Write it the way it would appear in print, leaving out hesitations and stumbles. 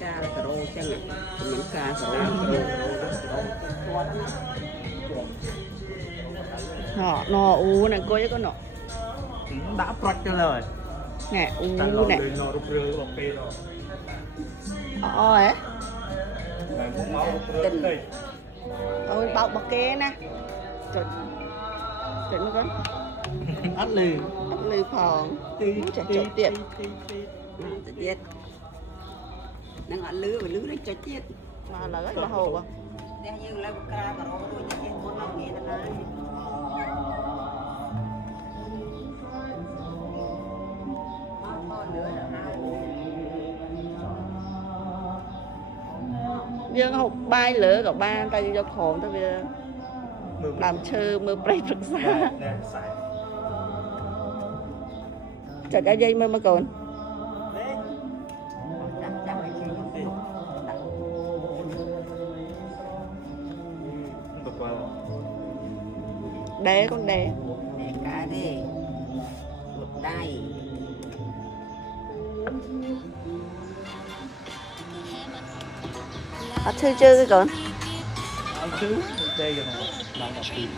Cá là rô chẳng ạ, những cá rô. Nọ u này coi có nọ. Đã prot cho lời. Nè u nè. Ấy. Ôi bao bọc kê nè. Trời. Trời nó con. Ắt lì. Ấp lư phòng. Trời trời tiệt. Tiệt. Nó ngọn lứa và lứa nó cho tiệt. Mà lỡ mà hồ à. Để như là cá và rô đôi cho tiệt muốn nó nghe nó nói. Dương học bay lửa của ba tay cho khổn ta bây giờ làm chơi mưa play rực xa chả cái dây mơ mà còn đế con đế cá đi một đai chơi chơi cái con Chứ đây rồi này, đang gặp tùy